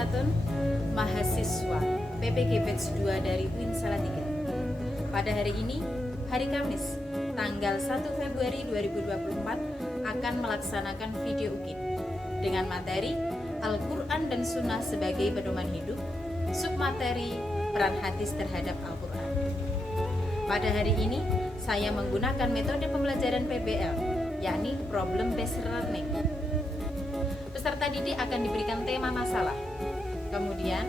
wabarakatuh. Mahasiswa PPG Batch 2 dari UIN Salatiga. Pada hari ini, hari Kamis, tanggal 1 Februari 2024 akan melaksanakan video UKIN dengan materi Al-Quran dan Sunnah sebagai pedoman hidup, submateri peran hadis terhadap Al-Quran. Pada hari ini, saya menggunakan metode pembelajaran PBL, yakni Problem Based Learning. Peserta didik akan diberikan tema masalah. Kemudian,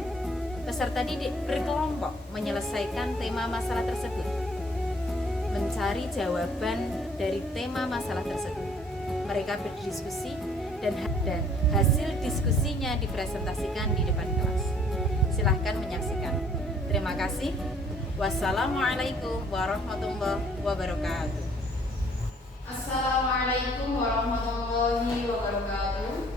peserta didik berkelompok menyelesaikan tema masalah tersebut, mencari jawaban dari tema masalah tersebut. Mereka berdiskusi dan hasil diskusinya dipresentasikan di depan kelas. Silahkan menyaksikan. Terima kasih. Wassalamualaikum warahmatullahi wabarakatuh. Assalamualaikum warahmatullahi wabarakatuh.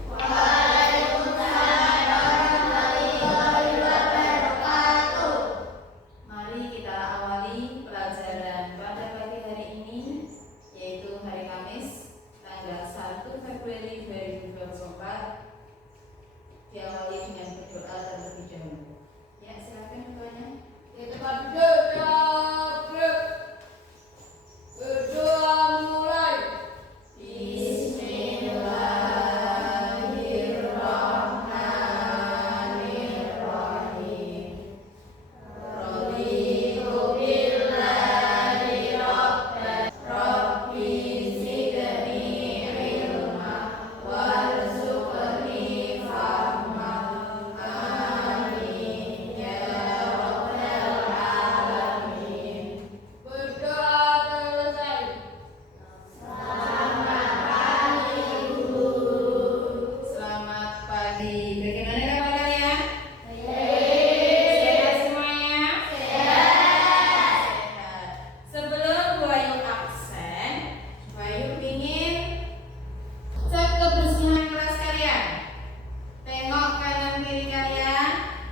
Mari kita awali pelajaran pada pagi hari ini, yaitu hari Kamis, tanggal 1 Februari 2024. Diawali dengan berdoa terlebih dahulu. Ya, silakan ketuanya. Kita berdoa mulai.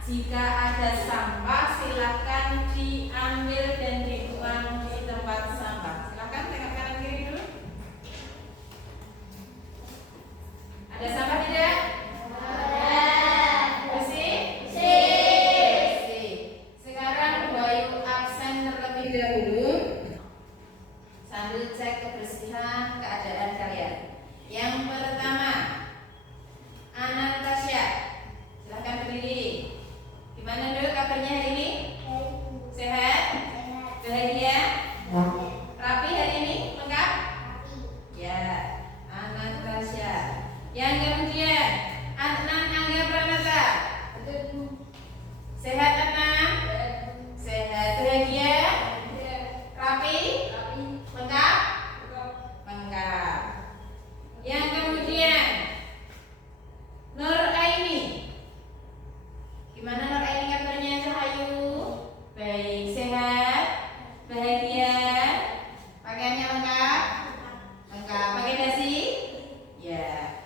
Jika ada sampah, silakan diambil dan dibuang di tempat sampah. Silakan tengok kanan kiri dulu. Ada sampah tidak? Ada. Bersih? Bersih. Sekarang Bayu absen terlebih dahulu sambil cek kebersihan keadaan kalian. Yang pertama, Anastasia, silakan berdiri. Gimana dulu kabarnya hari ini? Sehat? Bahagia? Rapi hari ini? Lengkap? Ya, Anastasia. Yang kemudian Adnan Angga Pranata. Sehat Adnan? Sehat. Bahagia? Rapi? Lengkap? Lengkap. Yang kemudian Nur Aini. Gimana Nur Aini kabarnya Cahayu? Baik, sehat, bahagia, pakaiannya lengkap? Lengkap, pakai dasi? Ya.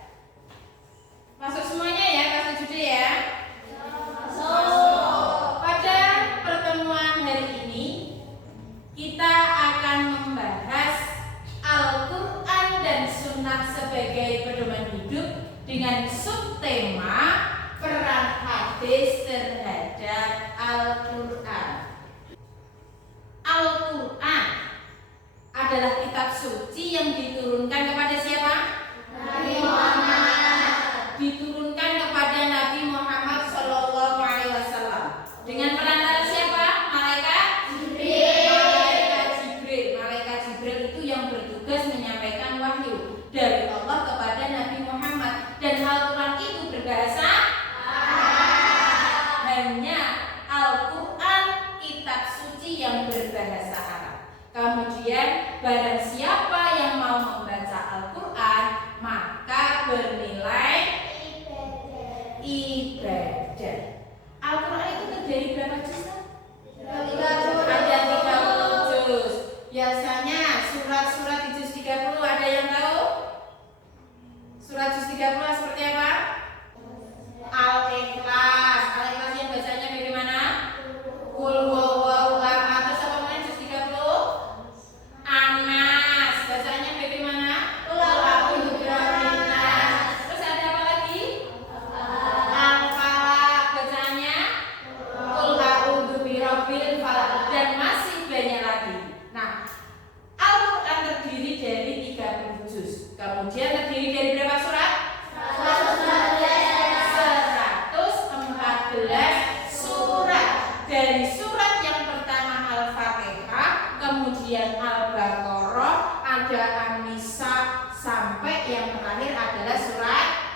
Masuk semuanya ya, kelas 7 ya? Masuk. Pada pertemuan hari ini, kita akan membahas Al-Quran dan Sunnah sebagai pedoman hidup dengan subtema peran hadis terhadap Al-Quran. Al-Quran adalah kitab suci yang diturunkan kepada siapa? Nabi Muhammad. Diturunkan kepada Nabi Muhammad SAW dengan perantara siapa? Malaikat Jibril. Malaikat Jibril itu yang bertugas menyampaikan wahyu dari Allah kepada Nabi Muhammad, dan Al-Quran itu berbahasa hanya Al-Quran kitab suci yang berbahasa Arab. Kemudian barang siapa yang mau membaca Al-Quran maka bernilai ibadah. Al-Quran itu terdiri berapa juz? Ada 30 juz. Biasanya surat-surat di juz 30 ada yang tahu? Surat juz 30 seperti apa? Al-Ikhlas. Al-Ikhlas yang bacanya bagaimana? Qul huwallahu ahad. Terus apa namanya juz 30? Anas. Bacanya bagaimana? Nah, Al-Quran terdiri dari 30 juz. Kemudian terdiri dari berapa surat? 114 surat. Dari surat yang pertama Al-Fatihah, kemudian Al-Baqarah, ada An-Nisa, sampai yang terakhir adalah surat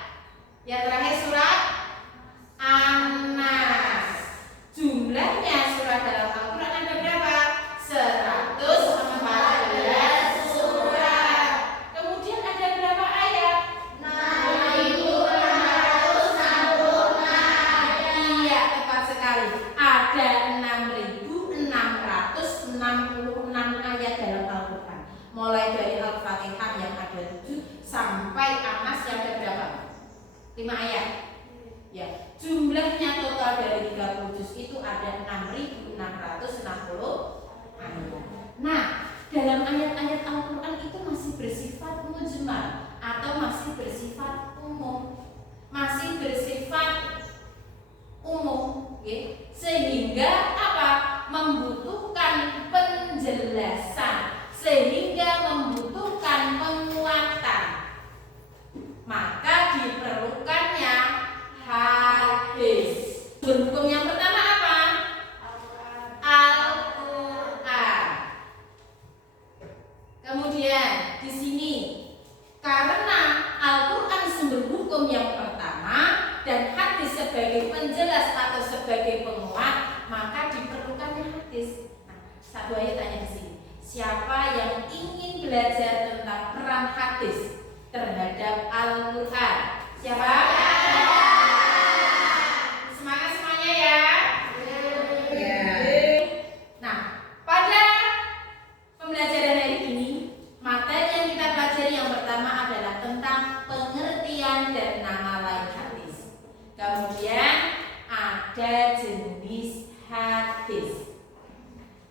An-Nas. Jumlahnya surat dalam Al-Quran ada berapa? 114 surat. Kemudian ada berapa ayat? 6.666. Iya, tepat sekali. Ada 6.666 ayat dalam Al-Quran. Mulai dari Al-Fatihah yang ada 7 sampai An-Nas yang ada berapa? 5 ayat. Ya, jumlahnya total dari 30 juz itu ada 6.660 ayat. Nah, dalam ayat-ayat Al-Quran itu masih bersifat mujmal atau masih bersifat umum. Masih bersifat umum, ya. Sehingga apa? Membutuhkan penjelasan, sehingga membutuhkan penguatan. Maka diperlukannya hadis. Hukum yang pertama apa? Al-Quran. Kemudian di sini karena Al-Quran sumber hukum yang pertama dan hadis sebagai penjelas atau sebagai penguat, maka diperlukannya hadis. Nah, satu ayat tanya di sini. Siapa yang ingin belajar tentang peran hadis terhadap Al-Quran? Siapa? Semangat semuanya ya. Nah, pada pembelajaran hari ini, materi yang kita pelajari yang pertama adalah tentang pengertian dan nama lain hadis. Kemudian ada jenis hadis.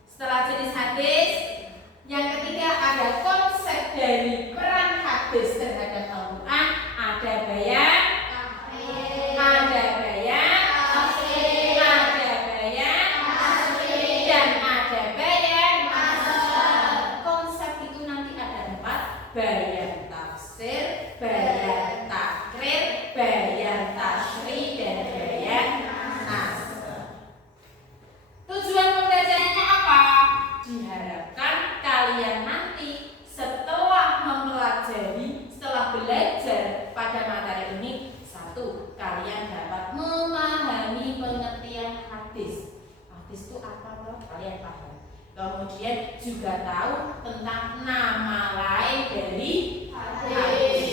Setelah jenis hadis, yang ketiga ada konsep dari peran hadis terhadap Al-Quran. Ada bayan, ada bayan, ada bayan, dan ada bayan. Konsep itu nanti ada 4: bayan tafsir, bayan takrir, bayan tasri, dan bayan nas. Tujuan pembelajarannya apa? Diharapkan kalian nanti setelah belajar pada materi ini, satu, kalian dapat memahami pengertian hadis. Hadis itu apa toh? Kalian paham. Kemudian juga tahu tentang nama lain dari hadis.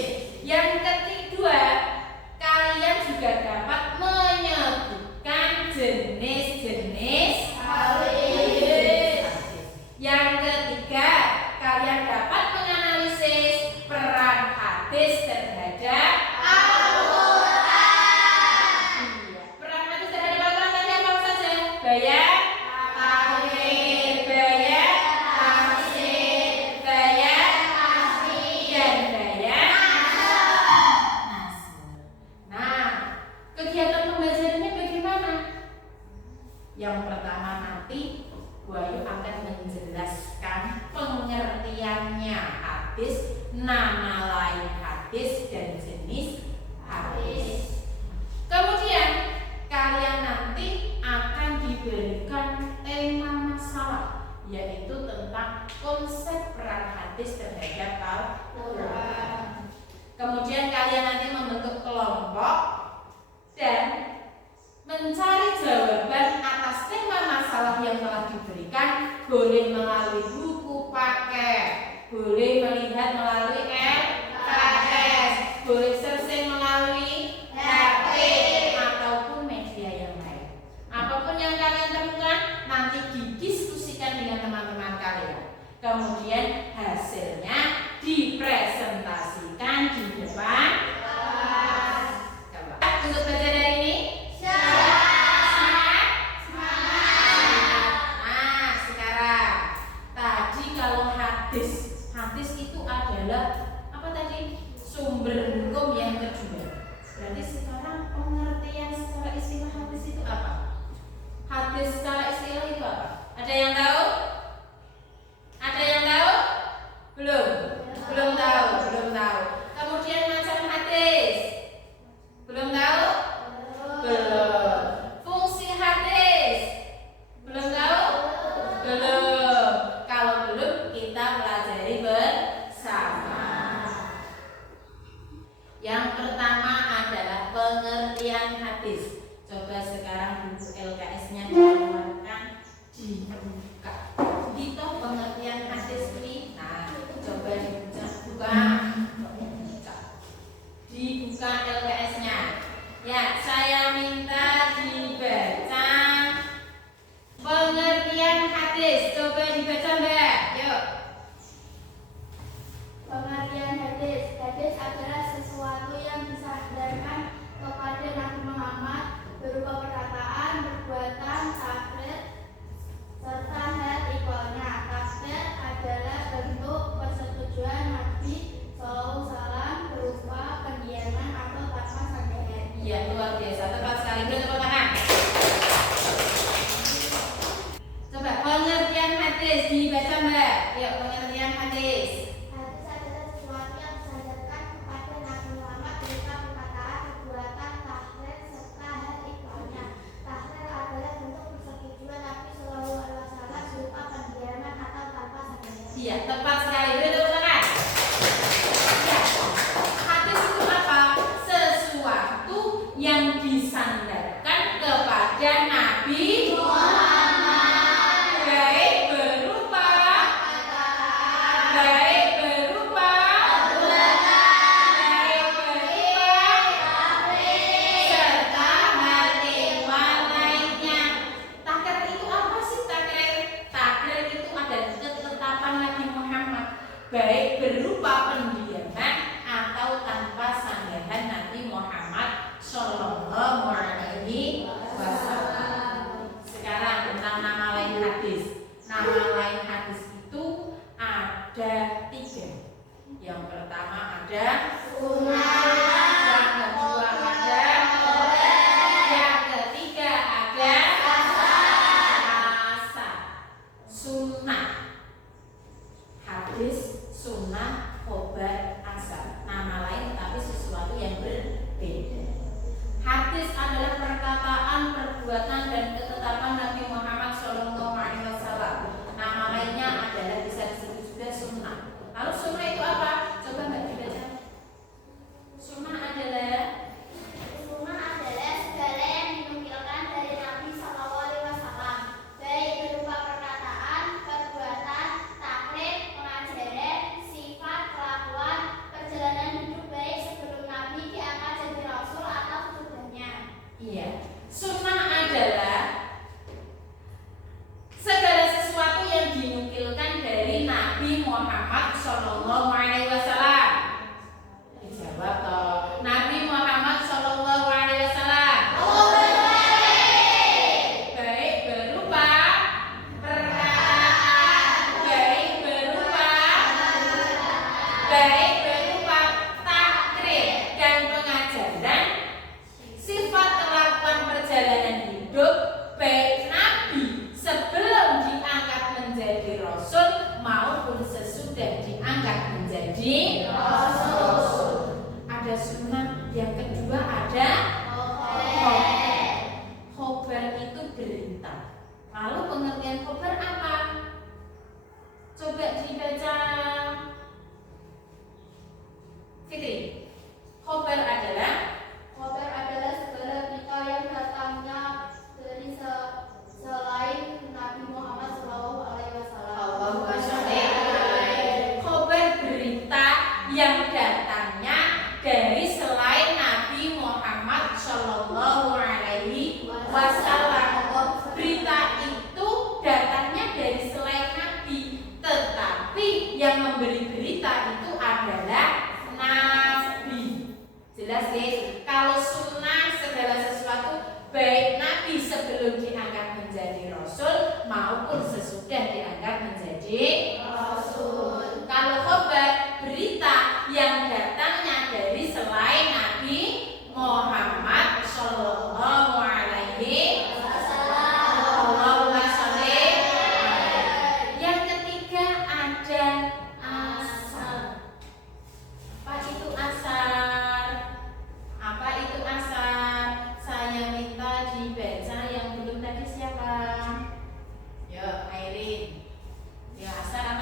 Yang kedua, kalian juga dapat menyebutkan jenis-jenis hadis. Yang ketiga, kalian dapat menganalisis peran hadis terhadap Al-Quran. Iya, peran hadis terhadap Al-Quran tadi apa saja? Bayan, takrir, bayan, tafsir, bayan, tasri, dan bayan nas. Nah, kegiatan pembelajarannya bagaimana? Yang pertama nanti Wahyu akan menjelaskan pengertiannya hadis, nama lain hadis, dan jenis hadis. Kemudian kalian nanti akan diberikan tema masalah, yaitu tentang konsep peran hadis terhadap Al-Quran. Kemudian kalian nanti membentuk kelompok dan mencari jawaban atas tema masalah yang telah diberikan. Boleh melalui buku paket, boleh melihat melalui LKS, boleh searching melalui HP ataupun media yang lain. Apapun yang kalian temukan nanti didiskusikan dengan teman-teman kalian. Kemudian hasilnya dipresentasikan di depan kelas. Untuk belajar dari ini, hadis itu adalah apa tadi? Sumber hukum yang kedua. Berarti sekarang pengertian secara istilah hadis itu apa? Hadis secara istilah itu apa? Ada yang tahu? Ada dibaca Mbak. Yuk pengertian hadis. Hadis adalah sesuatu yang disandarkan kepada Nabi Muhammad berupa perkataan, perbuatan, takrir, serta hal iklannya. Takrir adalah bentuk persetujuan Nabi Shallallahu Alaihi Wasallam berupa pendiaman atau tanpa sandaran. Iya, tepat sekali. Beri tepuk tangan. Ya, hadis itu apa? Sesuatu yang disandarkan kepada Nabi Muhammad, baik berupa baik berupa serta hal ihwal lainnya. Takrir itu apa sih takrir? Takrir itu adalah ketetapan Nabi Muhammad, baik berupa pendiaman atau tanpa sanggahan Nabi Muhammad Shallallahu Alaihi Wasallam. Sekarang tentang nama lain hadis. Nama lain hadis itu ada 3. Yang pertama ada yang kedua ada yang ketiga ada asar. Sunnah, hadis, sunnah, khobar, asar. Nama lain tapi sesuatu yang berbeda. Hadis adalah perkataan, perbuatan dan ketetapan Nabi Muhammad SAW. Nama lainnya adalah bisa disebut juga sunnah. Lalu sunnah itu apa? Coba Mbak dibaca. Sunnah adalah segala yang dinukilkan dari Nabi Shallallahu Alaihi Wasallam, baik berupa perkataan, perbuatan, takrir, pengajaran, sifat, kelakuan, perjalanan hidup baik sebelum Nabi diangkat jadi Rasul atau sesudahnya. iya. Sunnah adalah segala sesuatu yang dinukilkan dari Nabi Muhammad Shallallahu Alaihi Wasallam. Dijawab toh. Nabi Muhammad Shallallahu Alaihi Wasallam. Baik berupa perkataan, baik berupa takrir dan pengajaran, sifat kelakuan perjalanan hidup, baik Nabi sebelum diangkat menjadi Rasul maupun sesudah diangkat menjadi Rasul. Ada sunnah. Yang kedua ada khobar. Khobar itu berita. Lalu pengertian khobar apa? Coba dibaca Fitri. Khobar adalah segala berita yang datangnya dari selain Nabi Muhammad Shallallahu Alaihi Wasallam. khobar berita yang datangnya dari selain Nabi Muhammad Shallallahu Alaihi Wasallam. Berita itu datangnya dari selain Nabi, tetapi yang memberi berita itu adalah Nabi. Jelas deh. Kalau sunnah segala sesuatu baik Nabi sebelum diangkat menjadi Rasul maupun sesudah diangkat menjadi Rasul. Kalau khobar berita yang datangnya dari selain Nabi Muhammad Shallallahu Alaihi Wasallam. Yang ketiga ada asar. Apa itu asar? Apa itu asar? Saya minta dibaca yang belum tadi siapa? Yo, Airin. Ya, asar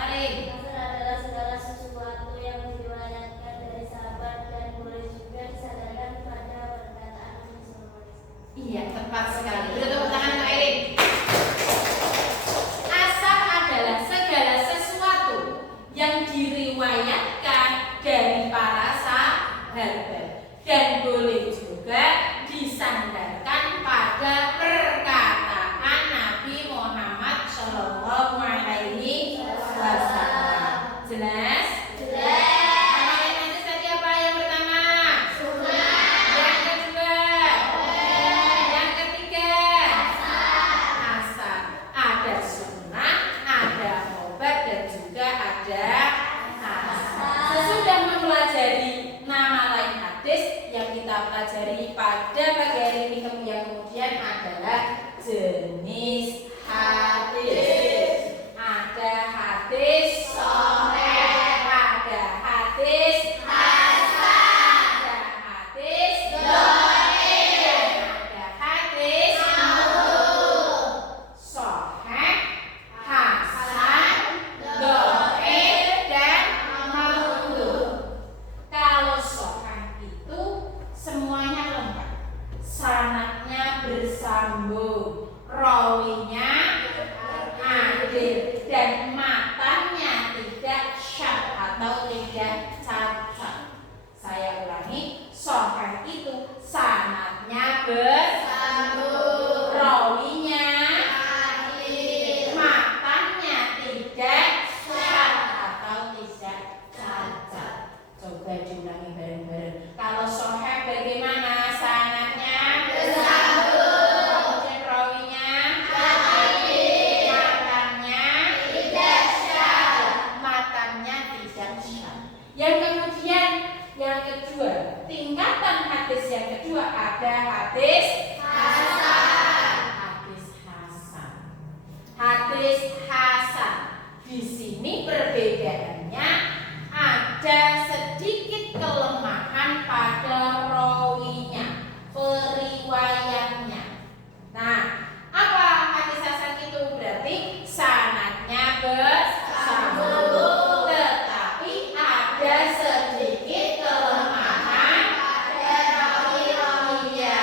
Yang kemudian yang kedua, tingkatan hadis yang kedua ada hadis hasan. Hadis hasan. Di sini perbedaannya ada sedikit kelemahan pada rawinya, periwayatnya. Nah, apa hadis hasan itu? Berarti sanadnya bersambung, tetapi ada sedikit kelemahan pada rawi-rawinya.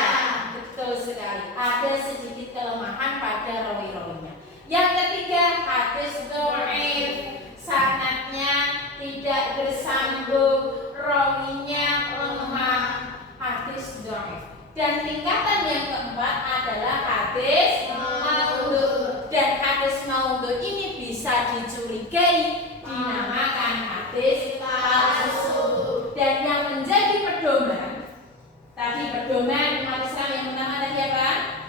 Betul sekali, ada sedikit kelemahan pada rawi-rawinya. Yang ketiga, hadis dhaif, sanadnya tidak bersambung, rawinya lemah, hadis dhaif. Dan tingkatan yang keempat adalah hadis maudhu. Dan hadis maudhu ini bisa dicurigai dinamakan hadis palsu. Dan yang menjadi pedoman, tadi pedoman umat Islam yang pertama tadi apa?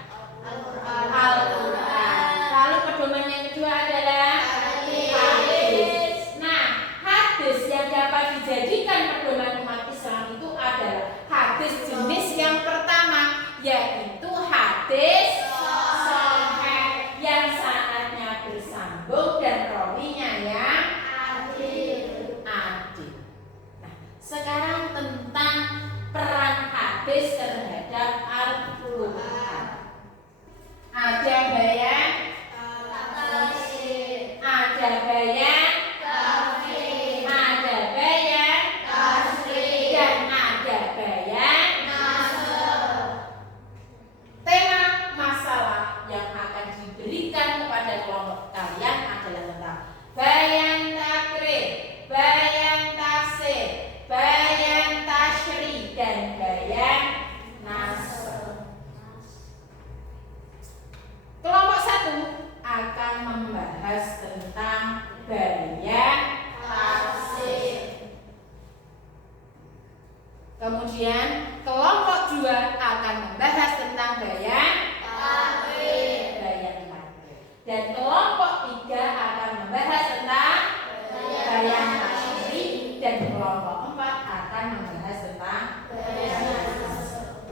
Al-Quran. Lalu pedoman yang kedua adalah hadis. Nah, hadis yang dapat dijadikan pedoman umat Islam itu adalah hadis jenis yang pertama, yaitu hadis sahih yang sanadnya bersambung dan rawinya yang adil. Nah, sekarang tentang peran hadis terhadap Al-Quran. Ada bayan, ada bayan, ada bayan, dan ada bayan. Tema masalah yang akan diberikan kepada kelompok kalian adalah tentang bayan takrib, bayan tafsir, bayan tasyri, dan bayan nasr. Kelompok 1 akan membahas tentang bayan tafsir. Kemudian kelompok 2 akan membahas tentang bayan takrib. Dan kelompok 3 akan membahas tentang bayan tasyri, dan kelompok 4 akan membahas tentang bayan nasr.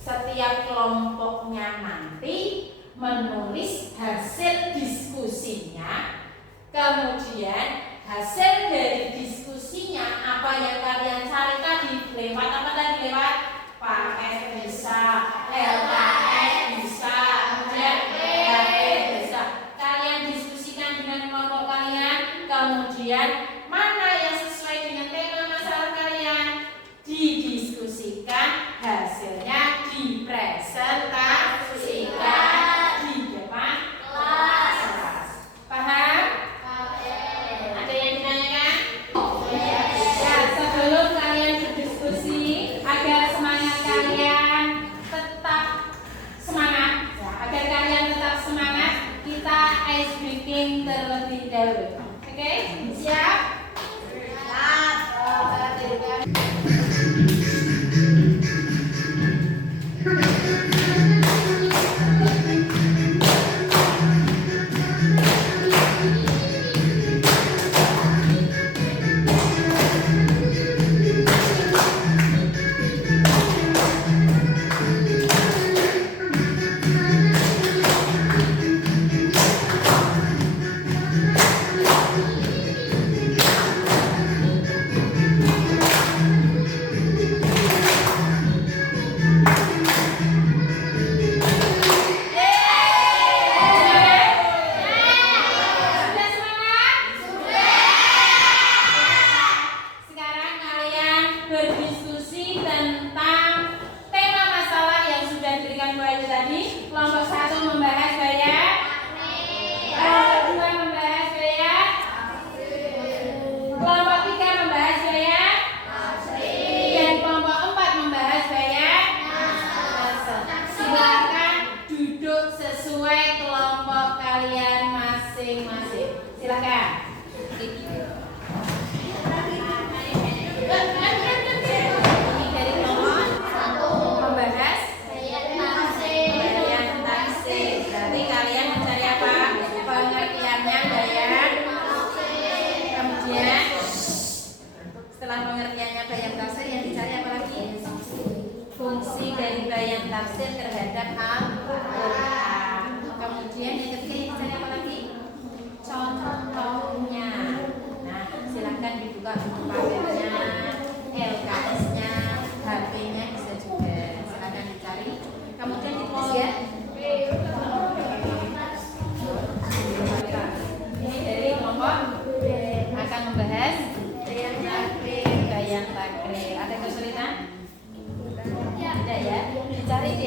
Setiap kelompoknya nanti menulis hasil diskusinya, kemudian hasil dari diskusinya apa yang kalian cari tadi, lewat apa tadi, lewat paket bisa, LKS bisa, kemudian PHP bisa. Kalian diskusikan dengan kelompok kalian, kemudian mana yang sesuai dengan tema masalah kalian didiskusikan, hasilnya dipresentasikan di depan kelas. Paham? Ada yang ditanyakan? Ya, sebelum kalian berdiskusi, agar semangat kalian tetap semangat, ya, agar kalian tetap semangat, kita ice breaking terlebih dahulu. Oke? Siap?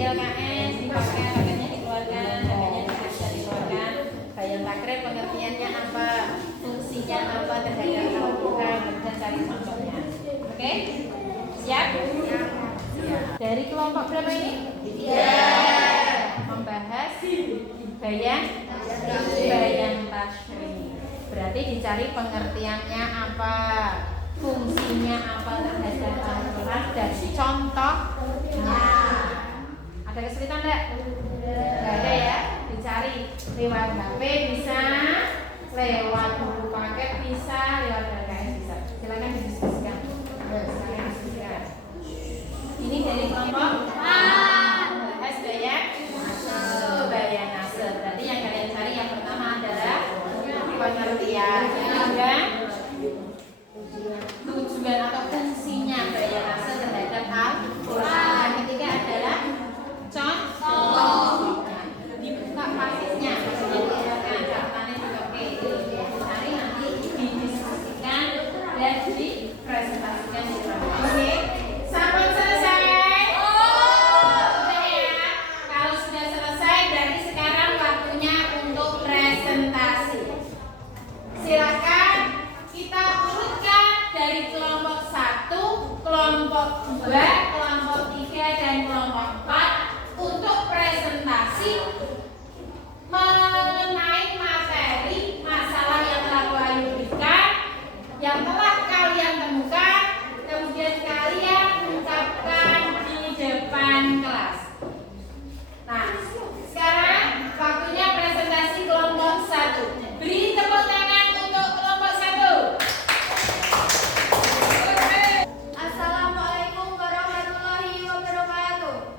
LKS dipakai, paketnya dikeluarkan, harganya juga bisa dikeluarkan. Bayang takrib pengertiannya apa, fungsinya apa terhadap kebutuhan, dan cari contohnya. Oke? Siap? Dari kelompok berapa ini? 3. Membahas bayang tasyri. Berarti dicari pengertiannya apa, fungsinya apa terhadap Al-Quran dan contohnya. Ada kesulitan enggak? Enggak ada ya. Dicari lewat HP bisa, lewat buku paket bisa, lewat LKS bisa. Silakan didiskusikan. Silakan diskusikan. Ini dari kelompok A. Bahas bayang nasr. Berarti yang kalian cari yang pertama adalah pengertian, dan tujuan atau fungsinya bayang nasr terhadap Al-Quran. Yang ketiga adalah contoh. Dibuka pasisnya, digunakan catatannya juga oke. Dicari nanti didiskusikan dan dipresentasikan di kelompok. Oke, sampai selesai. Sudah ya. Kalau sudah selesai, berarti sekarang waktunya untuk presentasi. Silakan kita urutkan dari kelompok 1, kelompok 2, kelompok 3, dan kelompok 4 untuk presentasi mengenai materi masalah yang telah kalian berikan, yang telah kalian temukan, kemudian kalian ungkapkan di depan kelas. Nah, sekarang waktunya presentasi kelompok 1. Beri tepuk tangan untuk kelompok 1. Assalamualaikum warahmatullahi wabarakatuh.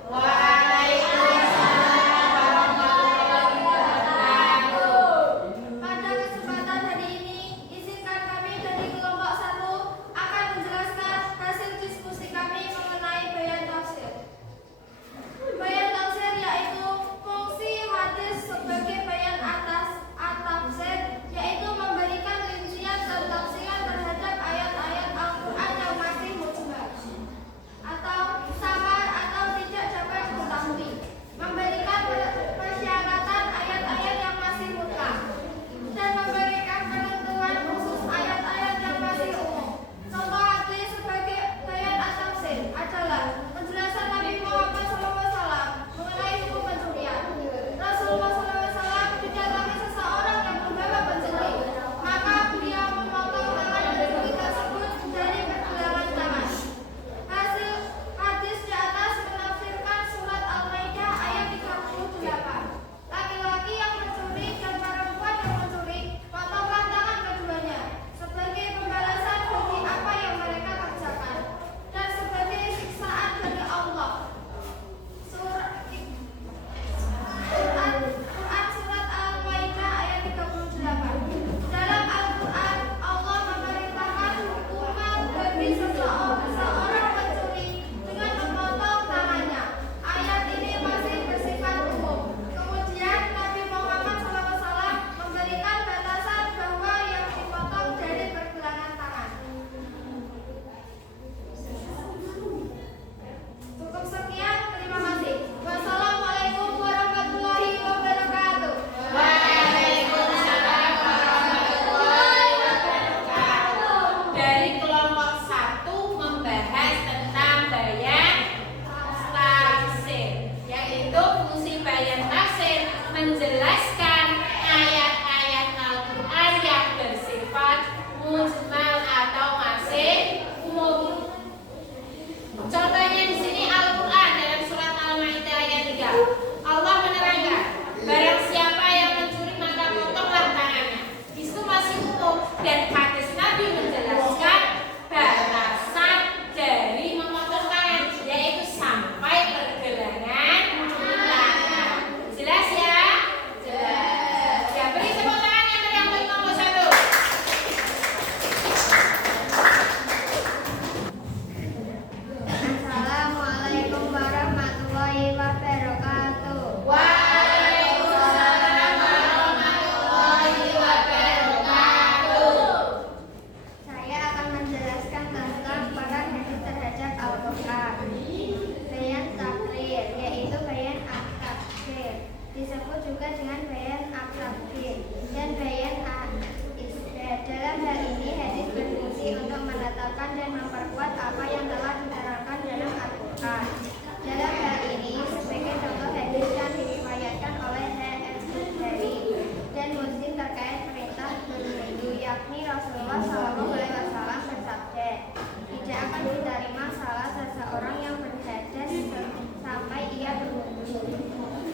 untuk menetapkan dan memperkuat apa yang telah diterangkan dalam Al-Quran. Dalam hal ini, sebagai contoh hadis yang diriwayatkan oleh Bukhari dan Muslim terkait perintah berwudu, yakni Rasulullah SAW bersabda, tidak akan diterima salah seseorang yang berhadas sampai ia berwudu.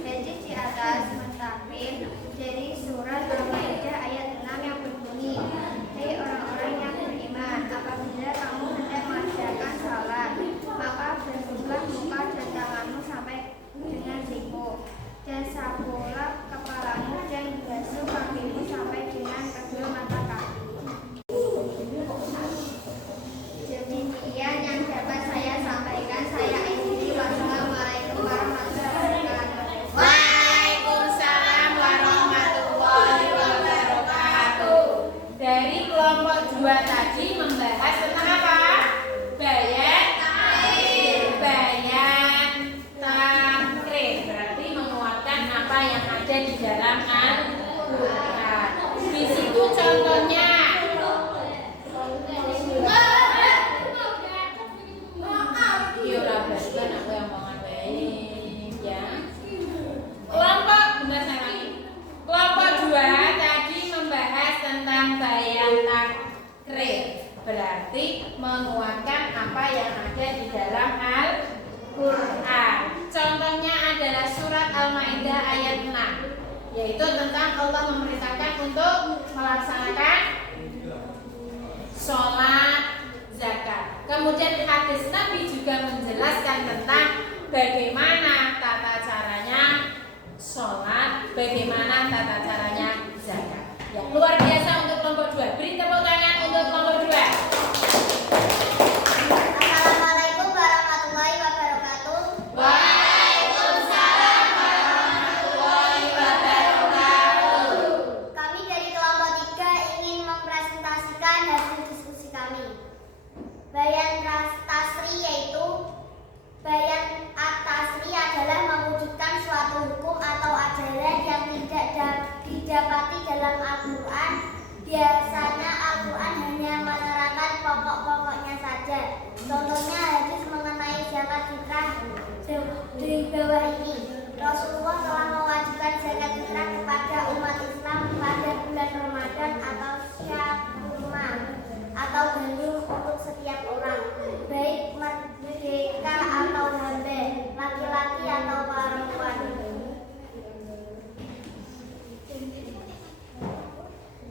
Hadis di atas mentahbir dari surat Al-Maidah ayat 6 yang berbunyi, hei orang-orang yang beriman, apabila kamu hendak mengerjakan salat, maka bersihlah muka dan tanganmu sampai dengan siku, dan sapulah kepalamu dan basuh kakimu sampai dengan kedua mata kaki. Demikian yang dapat saya sampaikan. Saya akhiri. Wassalamualaikum warahmatullahi wabarakatuh. Waalaikumsalam warahmatullahi wabarakatuh. Dari kelompok 2 tadi membahas tentang apa? Bayan takrib. Berarti menguatkan apa yang ada di dalam Al-Quran. Di situ contohnya. Kelompok 2 tadi membahas tentang bayan takrib, berarti menguatkan apa yang ada di dalam Al-Quran. Contohnya adalah surat Al-Maidah ayat 6, yaitu tentang Allah memerintahkan untuk melaksanakan sholat, zakat. Kemudian hadis Nabi juga menjelaskan tentang bagaimana tata caranya sholat, bagaimana tata caranya zakat. Ya, luar biasa untuk kelompok 2. Beri tepuk tangan untuk kelompok 2. Assalamualaikum warahmatullahi wabarakatuh. Waalaikumsalam warahmatullahi wabarakatuh. Kami dari kelompok 3 ingin mempresentasikan hasil diskusi kami. Bayan tasri yaitu bayan at-tasri adalah mewujudkan suatu hukum atau ajaran yang tidak didapati dalam Al-Quran. Biasanya Al-Quran hanya menerangkan pokok-pokoknya saja. Contohnya hadis mengenai zakat fitrah di bawah ini. Rasulullah telah mewajibkan zakat fitrah kepada umat Islam pada bulan Ramadan atau Syawal atau gandum untuk setiap orang, baik merdeka atau hamba, laki-laki atau perempuan.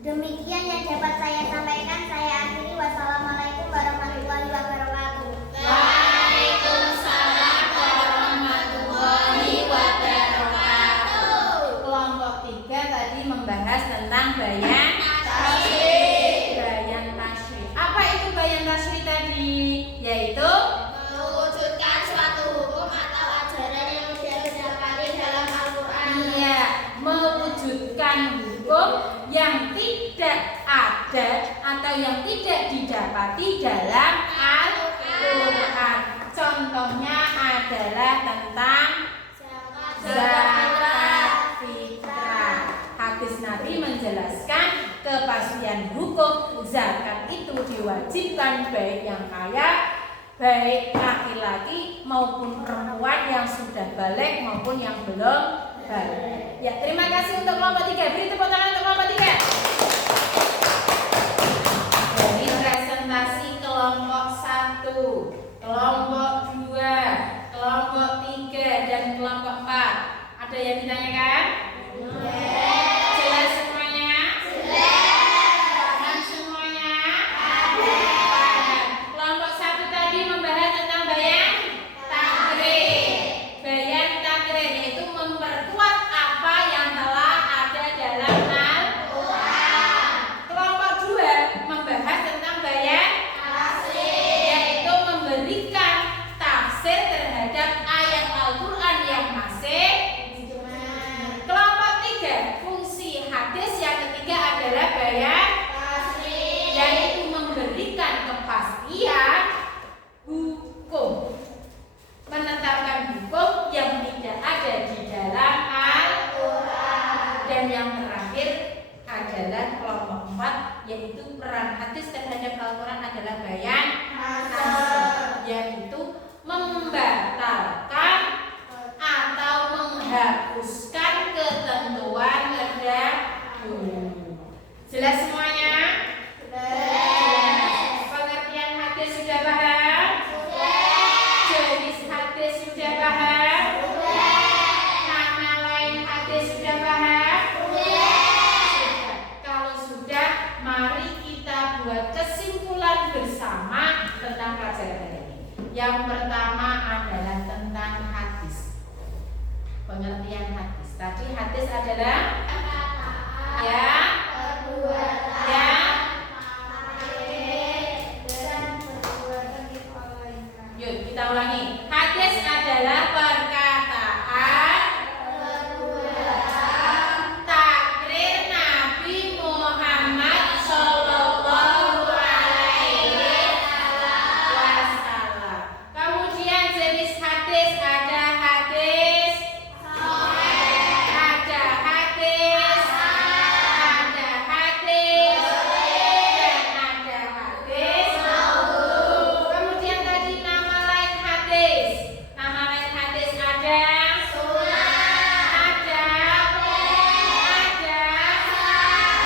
Demikian yang dapat saya sampaikan. Saya akhiri. Wassalamualaikum warahmatullahi wabarakatuh. Waalaikumsalam warahmatullahi wabarakatuh. Kelompok 3 tadi membahas tentang bayan tasyrih. Bayan tasyrih. Apa itu bayan tasyrih tadi? Yaitu Mewujudkan suatu hukum atau ajaran yang tidak didapati dalam Al-Quran. iya, mewujudkan hukum yang tidak ada atau yang tidak didapati dalam Al-Quran. Contohnya adalah tentang zakat fitrah. Hadis Nabi menjelaskan kepastian hukum zakat itu diwajibkan baik yang kaya, baik laki-laki maupun perempuan yang sudah balik maupun yang belum balik. Ya, terima kasih untuk kelompok 3. Beri tepuk tangan untuk kelompok 3. Dari presentasi kelompok 1, kelompok 2, kelompok 3, dan kelompok 4. Ada yang ditanyakan? Jelas semuanya? Paham semuanya? Paham. Kelompok 1 tadi membahas tentang bayan takrib. Bayan takrib yaitu memperkuat apa yang telah ada dalam Al-Quran. Kelompok 2 membahas tentang bayan tasrif, yaitu memberikan tafsir terhadap ayat Al-Quran yang masih. Kelompok 3, fungsi hadis yang ketiga adalah bayan tasrif, yaitu memberikan kepastian hukum, menetapkan hukum yang tidak ada di dalam Al-Quran. Dan yang terakhir adalah kelompok 4, yaitu peran hadis terhadap Al-Quran adalah adalah bayan nasr, yaitu membatalkan atau menghapuskan ketentuan terdahulu. Jelas semuanya? Pengertian hadis sudah paham? Jenis hadis sudah paham? Nama lain hadis sudah paham? Sudah. Kalau sudah, mari kita buat kesimpulan bersama tentang pelajaran ini. Yang pertama adalah tentang hadis. Pengertian hadis. Tadi hadis adalah ya, ya, yuk kita ulangi. Hadis adalah perkataan takrir Nabi Muhammad Sallallahu Alaihi Wasallam. Kemudian jenis hadis ada hadis ada hadis ada hadis dan ada hadis kemudian tadi nama lain hadis ada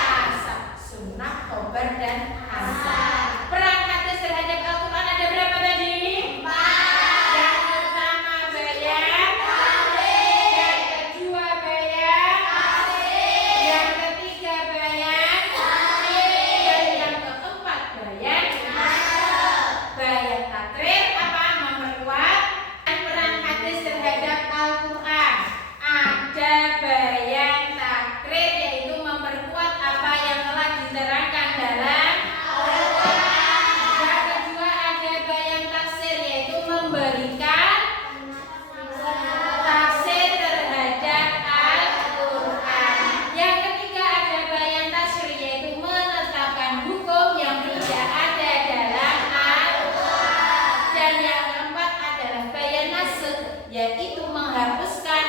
hasan, sunnah, khobar dan hasan. Peran hadis terhadap Al-Quran ada berapa tadi? 4. Yang pertama bayan, yang kedua bayan, yang ketiga bayan, dan yang keempat bayan. Bayan takrir apa? Memperkuat. Peran hadis terhadap Al-Quran ada bayan takrir, yaitu memperkuat apa yang telah diterangkan dalam Al-Quran. Yang kedua ada bayan tafsir, yaitu memberikan tafsir terhadap Al-Quran. Yang ketiga ada bayan tasyrih, yaitu menetapkan hukum yang tidak ada dalam Al-Quran. Dan yang keempat adalah bayan nasr, yaitu menghapuskan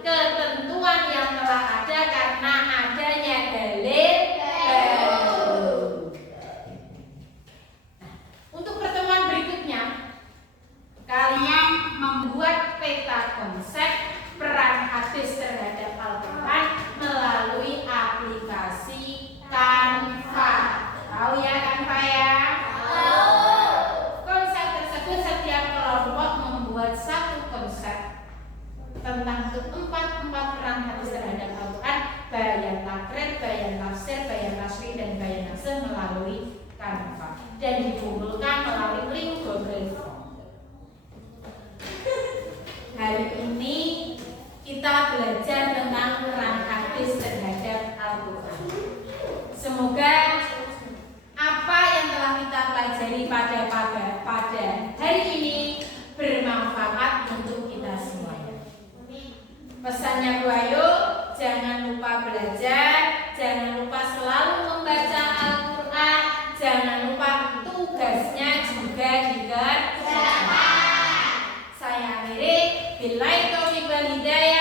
ketentuan yang telah ada karena adanya dalil baru. Nah, untuk pertemuan berikutnya, kalian membuat peta konsep peran hadis terhadap Al-Quran melalui aplikasi Canva. Tahu ya Canva ya? Konsep tersebut setiap kelompok membuat satu konsep tentang keempat peran hadis terhadap Al-Quran: bayan takrir, bayan tafsir, bayan tasyrih, dan bayan nasr melalui Canva, dan dikumpulkan melalui link Google Form. Hari ini kita belajar tentang peran hadis terhadap Al-Quran. Semoga apa yang telah kita pelajari pada hari ini bermanfaat untuk kita semuanya. Pesannya Bu Ayu, jangan lupa belajar, jangan lupa selalu membaca Al-Quran, jangan lupa tugasnya juga dikerjakan. Saya akhiri, billahi taufiq wal hidayah.